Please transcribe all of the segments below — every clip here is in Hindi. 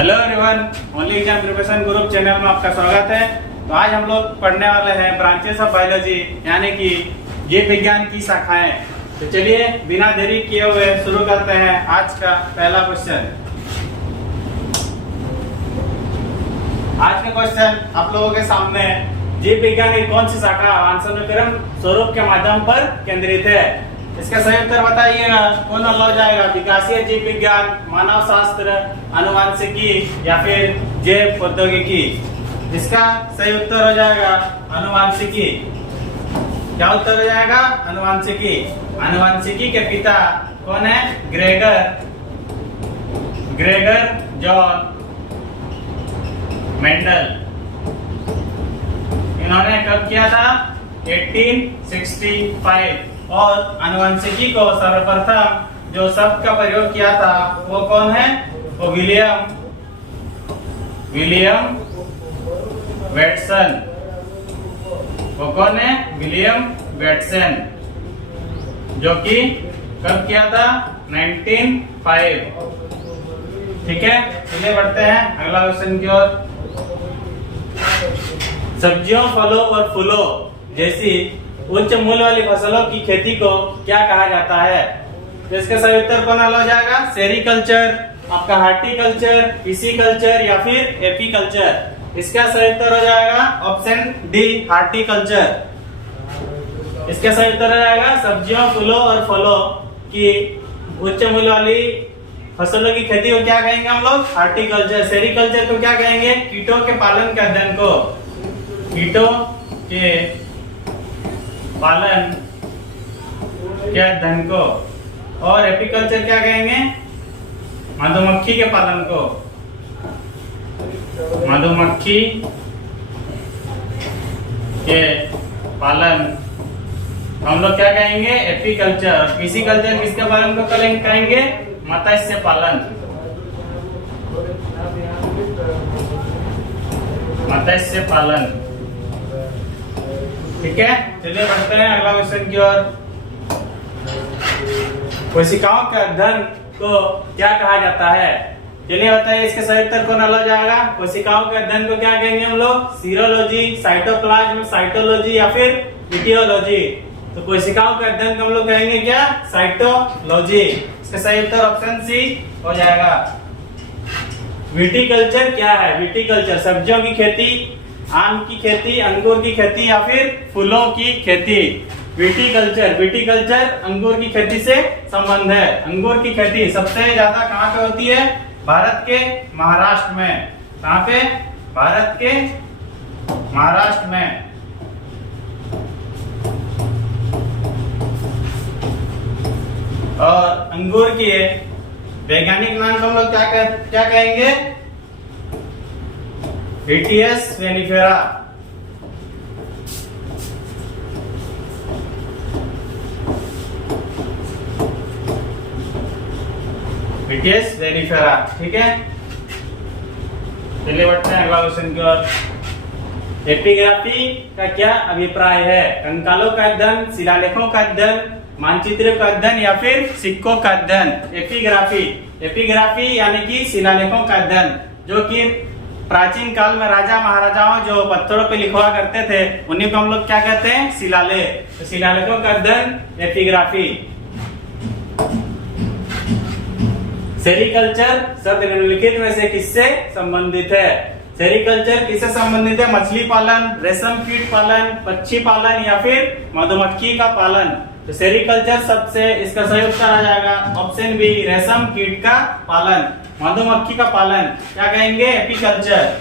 Hello everyone, only exam preparation group channel में आपका स्वागत है। तो आज हम लोग पढ़ने वाले हैं ब्रांचेस ऑफ बायोलॉजी यानी कि जीव विज्ञान की शाखाएं। तो चलिए बिना देरी किए हुए शुरू करते हैं आज का पहला क्वेश्चन। आज का क्वेश्चन आप लोगों के सामने जीव विज्ञान की कौन सी शाखा वंशानुक्रम स्वरूप के माध्यम पर केंद्रित है। इसका सही उत्तर बताइएगा। कौन हो जाएगा? विकासीय जीव विज्ञान, मानव शास्त्र, आनुवंशिकी या फिर जैव प्रौद्योगिकी। इसका सही उत्तर हो जाएगा आनुवंशिकी। क्या उत्तर हो जाएगा? आनुवंशिकी। आनुवंशिकी के पिता कौन है? Gregor John Mendel. इन्होंने कब किया था? 1865। और आनुवंशिकी को सर्वप्रथम जो शब्द का प्रयोग किया था वो कौन है? वो विलियम वेटसन। वो कौन है? विलियम वेटसन, जो कि कब किया था? 1905। ठीक है, चलिए बढ़ते हैं अगला क्वेश्चन की ओर। सब्जियों, फलों और फूलों जैसी उच्च मूल्य वाली फसलों की खेती को क्या कहा जाता है? तो इसका सही उत्तर कौन हो जाएगा? सेरिकल्चर, आपका हार्टिकल्चर, पिसिकल्चर या फिर एपीकल्चर। इसका सही उत्तर हो जाएगा ऑप्शन डी, हार्टिकल्चर। इसका सही उत्तर हो जाएगा सब्जियों, फूलों और फलों की उच्च मूल्य वाली फसलों की खेती को क्या कहेंगे हम लोग? हार्टिकल्चर। सेरिकल्चर को क्या कहेंगे? कीटों के पालन के अध्ययन को, कीटों के पालन के अध्ययन को। और एपीकल्चर क्या कहेंगे? मधुमक्खी के पालन को, मधुमक्खी के पालन हम लोग क्या कहेंगे? एपीकल्चर। पिसिकल्चर किसके पालन को कहेंगे? मत्स्य पालन, मत्स्य पालन। ठीक है, चलिए बढ़ते हैं अगला क्वेश्चन की ओर। कोशिकाओं के अध्ययन को क्या कहा जाता है? चलिए बताइए, इसके सही उत्तर कौन हो जाएगा? कोशिकाओं के अध्ययन को क्या कहेंगे हम लोग? सीरोलॉजी, साइटोप्लाज्म, साइटोलॉजी या फिर इटियोलॉजी। तो कोशिकाओं के अध्ययन को हम लोग कहेंगे क्या? साइटोलॉजी। इसका सही उत्तर ऑप्शन सी हो जाएगा। विटिकल्चर क्या है? विटिकल्चर सब्जियों की खेती, आम की खेती, अंगूर की खेती या फिर फूलों की खेती। विटिकल्चर अंगूर की खेती से संबंध है। अंगूर की खेती सबसे ज्यादा कहाँ पे होती है? भारत के महाराष्ट्र में। कहाँ पे? भारत के महाराष्ट्र में। और अंगूर की वैज्ञानिक नाम को हम लोग क्या कहेंगे? विटियस वेनिफेरा। विटियस वेनिफेरा। ठीक है, चलिए बढ़ते हैं अगला क्वेश्चन की ओर। एपिग्राफी का क्या अभिप्राय है? कंकालों का अध्ययन, शिलालेखों का अध्ययन, मानचित्र का अध्ययन या फिर सिक्कों का अध्ययन। एपिग्राफी यानी कि शिलालेखों का अध्ययन, जो कि प्राचीन काल में राजा महाराजाओं जो पत्थरों पे लिखवा करते थे उन्हीं को हम लोग क्या कहते हैं? शिलालेख। तो शिलालेखों का अध्ययन एपिग्राफी। सेरिकल्चर शब्द निम्नलिखित में से किससे संबंधित है? सेरिकल्चर किससे संबंधित है? मछली पालन, रेशम कीट पालन, पक्षी पालन या फिर मधुमक्खी का पालन। तो सेरिकल्चर सबसे इसका सही उत्तर आ जाएगा ऑप्शन बी, रेशम कीट का पालन, मधुमक्खी का पालन। क्या कहेंगे? एपीकल्चर।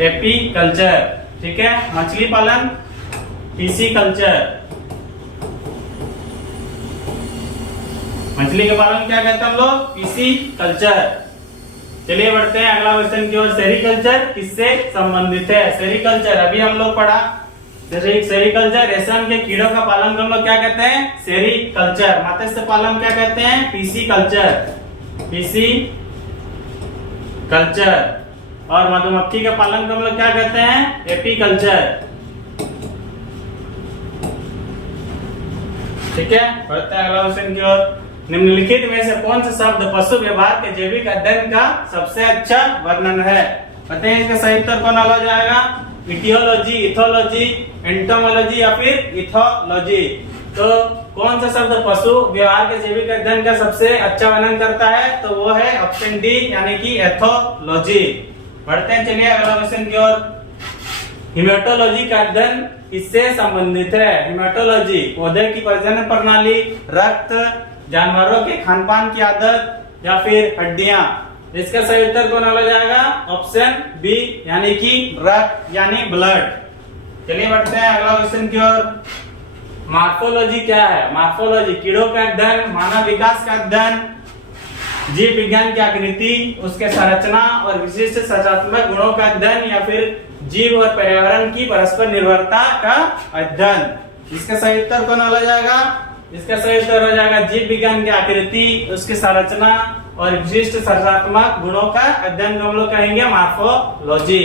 एपीकल्चर। ठीक है, मछली पालन पिसिकल्चर। मछली के पालन क्या कहते हैं हम लोग? पिसिकल्चर। चलिए बढ़ते हैं अगला क्वेश्चन की ओर। सेरिकल्चर किससे संबंधित है? सेरिकल्चर अभी हम लोग पढ़ा। सेरिकल्चर रेशम के कीड़ों का पालन को हम लोग क्या कहते हैं? सेरिकल्चर। मत्स्य पालन क्या कहते हैं? पिसिकल्चर। पिसिकल्चर। और मधुमक्खी के पालन को हम लोग क्या कहते हैं? एपीकल्चर। ठीक है, बढ़ते हैं अगला क्वेश्चन की ओर। निम्नलिखित में से कौन सा शब्द पशु व्यवहार के जैविक अध्ययन का सबसे अच्छा वर्णन है? बताइए इसका सही उत्तर कौन हो जाएगा? इटियोलॉजी, इथोलॉजी, एंटोमोलॉजी या फिर इथोलॉजी। तो कौन सा शब्द पशु व्यवहार के जैविक अध्ययन का सबसे अच्छा वर्णन करता है? तो वो है ऑप्शन डी यानी कि एथोलॉजी। बढ़ते हैं, चलिए अगला क्वेश्चन की ओर। हिमेटोलॉजी का अध्ययन किससे संबंधित है? हिमेटोलॉजी पौधे की प्रजनन प्रणाली, रक्त, जानवरों के खान पान की आदत या फिर हड्डियां। इसका सही उत्तर कौन हो जाएगा? ऑप्शन बी यानी कि रक्त यानी ब्लड। चलिए बढ़ते हैं अगला क्वेश्चन की ओर। मॉर्फोलॉजी क्या है? मॉर्फोलॉजी कीड़ों का अध्ययन, मानव विकास का अध्ययन, जीव विज्ञान की आकृति, उसके संरचना और विशिष्ट संरचनात्मक गुणों का अध्ययन या फिर जीव और पर्यावरण की परस्पर निर्भरता का अध्ययन। इसका सही उत्तर कौन हो जाएगा? इसका सही उत्तर हो जाएगा जीव विज्ञान की आकृति, उसकी संरचना और विशिष्ट संरचनात्मक गुणों का अध्ययन को हम लोग कहेंगे मॉर्फोलॉजी।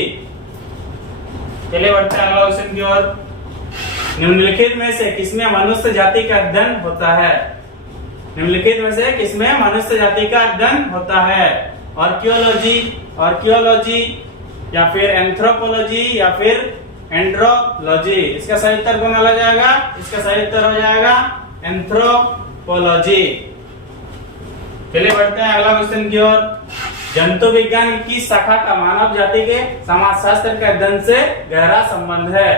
चलिए बढ़ते हैं अगला क्वेश्चन की ओर। निम्नलिखित में से किसमें मनुष्य जाति का अध्ययन होता है? निम्नलिखित में से किसमें मनुष्य जाति का अध्ययन होता है? आर्कियोलॉजी, आर्कियोलॉजी या फिर एंथ्रोपोलॉजी या फिर एंड्रोलॉजी। इसका सही उत्तर कौन हो जाएगा? इसका सही उत्तर हो जाएगा एंथ्रोपोलॉजी। चलिए बढ़ते हैं अगला क्वेश्चन की ओर। जंतु विज्ञान की शाखा का मानव जाति के समाजशास्त्र के अध्ययन से गहरा संबंध है।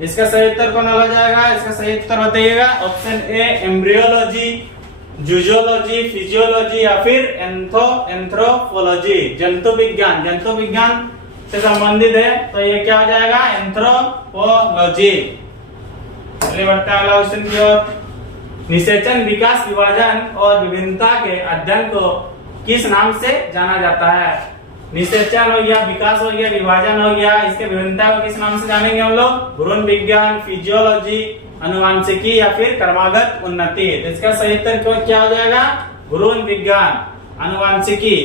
इसका सही उत्तर कौन हो जाएगा? इसका सही उत्तर बताइएगा। ऑप्शन ए एम्ब्रियोलॉजी, जूजोलॉजी, फिजियोलॉजी या फिर एंथ्रोपोलॉजी। जंतु विज्ञान से संबंधित है तो ये क्या हो जाएगा? एंथ्रोपोलॉजी। चलिए बढ़ते हैं अगला क्वेश्चन की ओर। निषेचन, विकास, विभाजन और विभिन्नता के अध्ययन को किस नाम से जाना जाता है? निषेचन हो गया, विकास हो गया, विभाजन हो गया, इसके विभिन्नता को किस नाम से जानेंगे हम लोग? भ्रूण विज्ञान, फिजियोलॉजी, अनुवांशिकी या फिर क्रमागत उन्नति। तो इसका सही उत्तर क्या हो जाएगा? भ्रूण विज्ञान। अनुवांशिकी,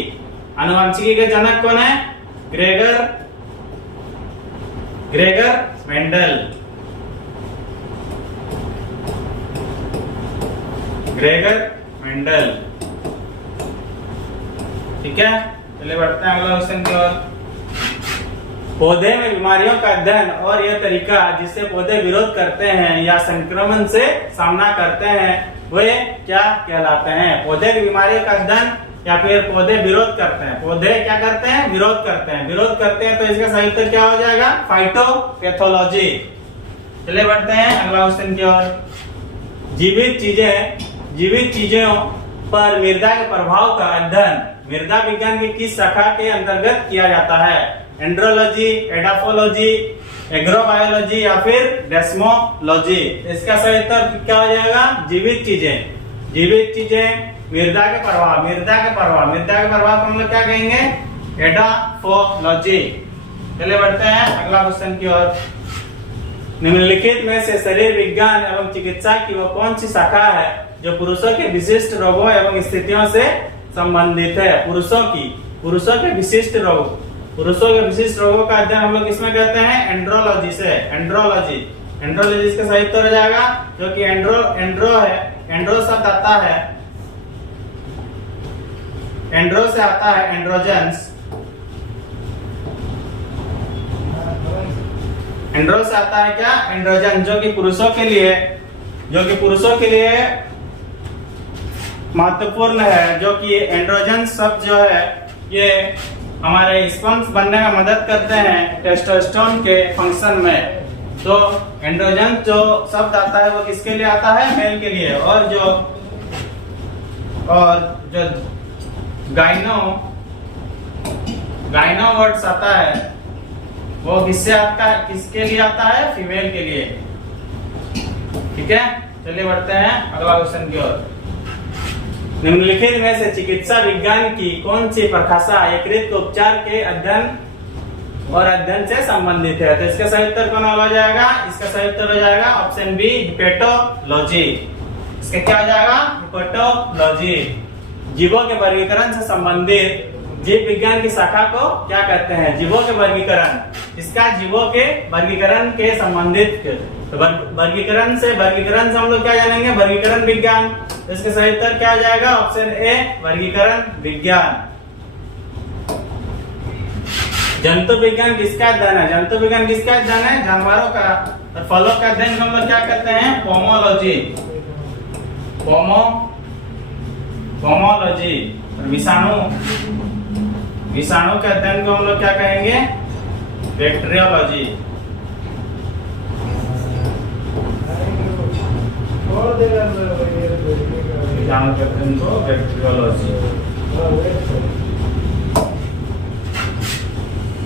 अनुवांशिकी के जनक कौन है? Gregor Mendel. ग्रेगर मेंडल, ठीक है। चलिए बढ़ते हैं अगला क्वेश्चन की ओर। पौधे में बीमारियों का अध्ययन और यह तरीका जिससे पौधे विरोध करते हैं या संक्रमण से सामना करते हैं वे क्या कहलाते हैं? पौधे की बीमारियों का अध्ययन या फिर पौधे विरोध करते हैं? पौधे क्या करते हैं? विरोध करते हैं। विरोध करते हैं तो इसका सही उत्तर क्या हो जाएगा? फाइटोपैथोलॉजी। चलिए बढ़ते हैं अगला क्वेश्चन की ओर। जीवित चीजों पर मृदा के प्रभाव का अध्ययन मृदा विज्ञान की किस शाखा के अंतर्गत किया जाता है? एंड्रोलॉजी, एडाफोलॉजी, एग्रोबायोलॉजी या फिर डेस्मोलॉजी। इसका सही उत्तर क्या हो जाएगा? जीवित चीजें मृदा के प्रभाव को हम लोग क्या कहेंगे? एडाफोलॉजी। चलिए बढ़ते हैं अगला क्वेश्चन की ओर। निम्नलिखित में से शरीर विज्ञान एवं चिकित्सा की वो कौन सी शाखा है जो पुरुषों के विशिष्ट रोगों एवं स्थितियों से संबंधित है? पुरुषों के विशिष्ट रोगों का अध्ययन हम लोग किसमें करते हैं? एंड्रोलॉजी से। एंड्रोलॉजी इसका सही उत्तर हो जाएगा, जो कि एंड्रो है। एंड्रो शब्द आता है, एंड्रो से आता है एंड्रोजेंस। एंड्रो से आता है क्या? एंड्रोजन, जो कि पुरुषों के लिए महत्वपूर्ण है। जो कि एंड्रोजन शब्द जो है ये हमारे स्पर्म्स बनने में मदद करते हैं टेस्टोस्टेरोन के फंक्शन में। तो एंड्रोजन जो शब्द आता है वो किसके लिए आता है? मेल के लिए। और जो गाइनो वर्ड्स आता है वो किसके लिए आता है? फीमेल के लिए, ठीक है। चलिए बढ़ते हैं अगला क्वेश्चन की ओर। निम्नलिखित में से चिकित्सा विज्ञान की कौन सी परिभाषा यकृत के उपचार के अध्ययन से संबंधित है? तो इसका सही उत्तर कौन हो जाएगा? इसका सही उत्तर हो जाएगा ऑप्शन बी हिपेटोलॉजी। इसका क्या हो जाएगा? हिपेटोलॉजी। जीवों के वर्गीकरण से संबंधित जीव विज्ञान की शाखा को क्या कहते हैं? जीवों के वर्गीकरण। इसका जीवों के वर्गीकरण के संबंधित वर्गीकरण से हम लोग क्या जानेंगे? वर्गीकरण विज्ञान। इसका सही उत्तर क्या हो जाएगा? ऑप्शन ए वर्गीकरण विज्ञान। जंतु विज्ञान किसका अध्ययन है? जंतु विज्ञान किसका अध्ययन है? जानवरों का। और फलों का अध्ययन हम लोग क्या कहते हैं? पोमोलॉजी। पोमोलॉजी। और विषाणु के अध्ययन को हम लोग क्या कहेंगे? बैक्टीरियोलॉजी। विषाणु के अध्ययन को बैक्टीरियोलॉजी।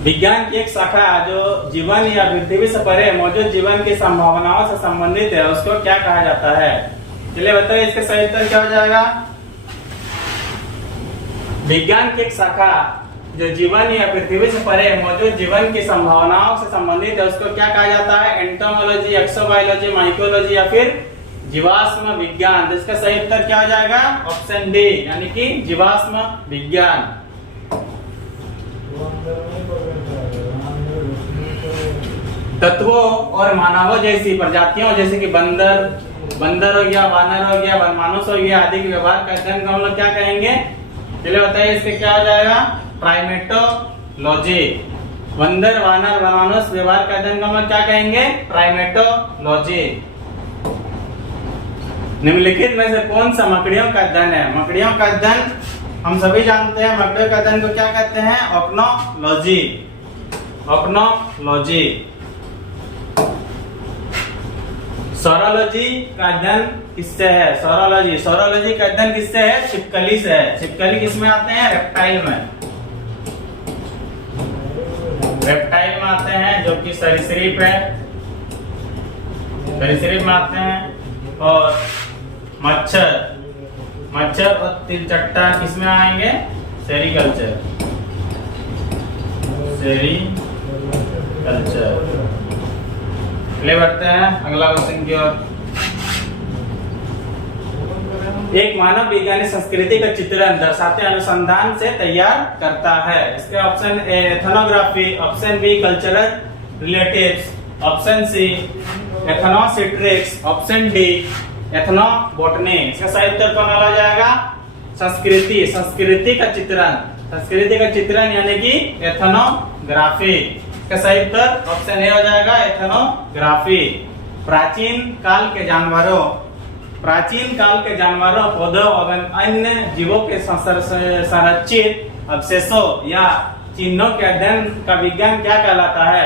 विज्ञान की एक शाखा जो जीवन या पृथ्वी से परे मौजूद जीवन की संभावनाओं से संबंधित है, उसको क्या कहा जाता है? चलिए बताइए, इसका सही उत्तर क्या हो जाएगा? विज्ञान की एक शाखा जो जीवन या पृथ्वी से परे मौजूद जीवन की संभावनाओं से संबंधित है, उसको क्या कहा जाता है? एंटोमोलॉजी, एक्सोबायोलॉजी, माइकोलॉजी या फिर जीवाश्म विज्ञान। तो इसका सही उत्तर क्या हो जाएगा? ऑप्शन डी, यानी कि जीवाश्म विज्ञान। तत्वों और मानवों जैसी प्रजातियों, जैसे कि बंदर हो गया, वानर हो गया, वनमानुष हो गया आदि के व्यवहार का अध्ययन को हम लोग क्या कहेंगे? चलिए बताइए, इसके क्या हो जाएगा? प्राइमेटोलॉजी। बंदर, वानर, वनमानुष व्यवहार का अध्ययन को हम लोग क्या कहेंगे? प्राइमेटोलॉजी। निम्नलिखित में से कौन सा मकड़ियों का अध्ययन है? मकड़ियों का अध्ययन हम सभी जानते हैं, मकड़ियों का अध्ययन को क्या कहते हैं? ऑर्निथोलॉजी। ऑर्निथोलॉजी। सौरोलॉजी का अध्ययन किससे है? सौरोलॉजी का अध्ययन किससे है? छिपकली से है। छिपकली किसमें आते हैं? रेप्टाइल में। रेप्टाइल में आते हैं, जो कि सरीसृप है। सरीसृप में आते हैं। और मच्छर और तिलचट्टा किसमें आएंगे? सेरीकल्चर। ले बढ़ते हैं अगला क्वेश्चन की ओर। एक मानव विज्ञानी संस्कृति का चित्रण दर्शाते अनुसंधान से तैयार करता है। इसके option A ethnography, option B cultural relatives, option C ethnocentrics, option D ethnobotany. इसका सही उत्तर कौन आ जाएगा? संस्कृति का चित्रण यानी कि एथनोग्राफी। इसका सही उत्तर ऑप्शन ए हो जाएगा, एथनोग्राफी। प्राचीन काल के जानवरों, पौधों और अन्य जीवों के संरक्षित अवशेषों या चिन्हों के अध्ययन का विज्ञान क्या कहलाता है?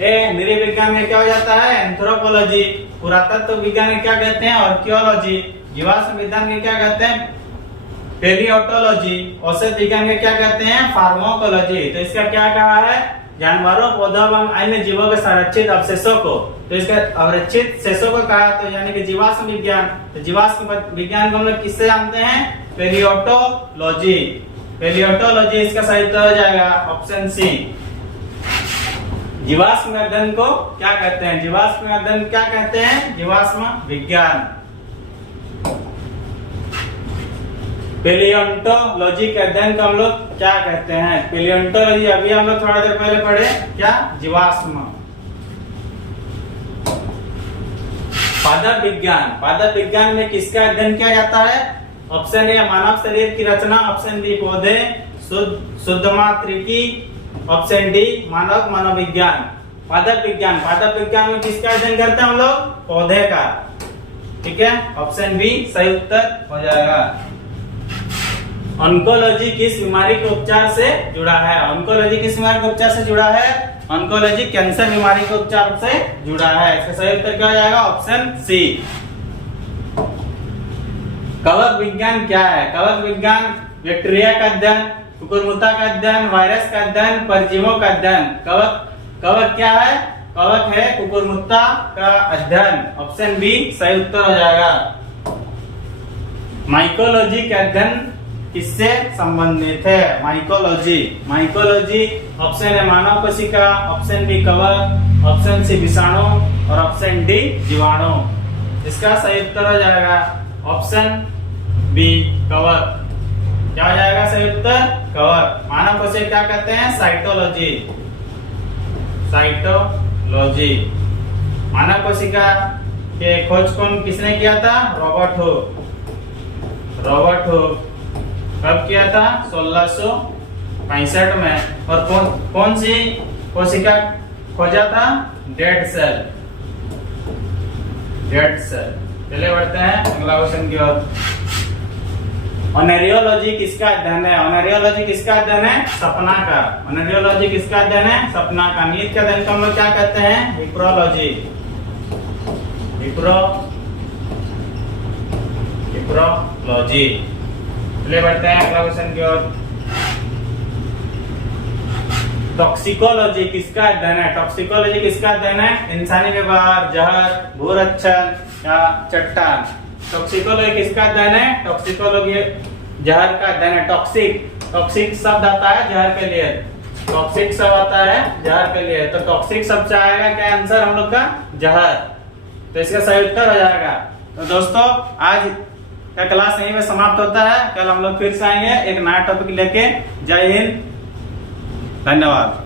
ए नृविज्ञान में क्या हो जाता है? एंथ्रोपोलॉजी। पुरातत्व विज्ञान में क्या कहते हैं? आर्कियोलॉजी। जीवाश्म विज्ञान में क्या कहते हैं? पैलियोटोलॉजी। औषध विज्ञान में क्या कहते हैं? फार्माकोलॉजी। तो इसका क्या कहा है? जानवरों, पौधों एवं अन्य जीवों के संरक्षित अवशेषों को, तो इसका अवरक्षित शेषों को कहा, तो यानी कि जीवाश्म विज्ञान। तो जीवाश्म विज्ञान को हम लोग किससे जानते हैं? पैलियोटोलॉजी। पैलियोटोलॉजी इसका सही उत्तर हो जाएगा ऑप्शन सी। जीवाश्म अध्ययन को क्या कहते हैं? जीवाश्म अध्ययन क्या कहते हैं? जीवाश्म विज्ञान। पैलियोंटोलॉजी के अध्ययन को हम लोग क्या कहते हैं? पैलियोंटोलॉजी अभी हम लोग थोड़ा देर पहले पढ़े, क्या? जीवाश्म। पादप विज्ञान में किसका अध्ययन किया जाता है? ऑप्शन ए मानव शरीर की रचना, ऑप्शन बी पौधे, शुद्ध मात्रिकी, ऑप्शन डी मानव मनोविज्ञान। पादप विज्ञान में किसका अध्ययन करते हैं हम लोग? पौधे का। ठीक है, ऑप्शन बी सही उत्तर हो जाएगा। ऑन्कोलॉजी किस बीमारी के उपचार से जुड़ा है? ऑन्कोलॉजी किस बीमारी के उपचार से जुड़ा है? ऑन्कोलॉजी कैंसर बीमारी के उपचार से जुड़ा है। इसका सही उत्तर क्या हो जाएगा? Option C. कवक विज्ञान क्या है? कवक विज्ञान बैक्टीरिया का अध्ययन, कुकुरमुत्ता का अध्ययन, वायरस का अध्ययन, परजीवों का अध्ययन। कवक क्या है? कवक है कुकुरमुत्ता का अध्ययन। ऑप्शन बी सही उत्तर हो जाएगा। माइकोलॉजी का अध्ययन किससे संबंधित है? माइकोलॉजी ऑप्शन है मानव कोशिका, ऑप्शन बी कवक, ऑप्शन सी विषाणु और ऑप्शन डी जीवाणु। इसका सही उत्तर हो जाएगा ऑप्शन बी कवक। क्या हो जाएगा सही उत्तर? कवक। मानव कोशिका क्या कहते हैं? साइटोलॉजी। मानव कोशिका के खोज कौन किसने किया था? Robert Hooke. Robert Hooke. कब किया था? 1665 में। और कौन सी कोशिका खोजा था? Dead cell. Dead cell. चलिए बढ़ते हैं अगला क्वेश्चन की ओर। ओनेरियोलॉजी किसका अध्ययन है? ओनेरियोलॉजी किसका अध्ययन है? सपना का। ओनेरियोलॉजी किसका अध्ययन है? सपना का। नींद के अध्ययन को हम लोग क्या कहते हैं? हिप्रोलॉजी। हिप्रोलॉजी। चलिए बढ़ते हैं अगला क्वेश्चन की ओर। टॉक्सिकोलॉजी किसका अध्ययन है? टॉक्सिकोलॉजी किसका अध्ययन है? इंसानी व्यवहार, जहर, भूरक्षण या चट्टान। टॉक्सिकोलॉजी किसका अध्ययन है? टॉक्सिकोलॉजी जहर का अध्ययन है। टॉक्सिक शब्द आता है जहर के लिए। टॉक्सिक शब्द आता है जहर के लिए। तो टॉक्सिक शब्द से आएगा क्या आंसर हम लोग का? जहर। तो इसका सही उत्तर हो जाएगा। तो दोस्तों आज का क्लास यहीं पे समाप्त होता है। कल हम लोग फिर से आएंगे एक नया टॉपिक लेके। जय हिंद, धन्यवाद।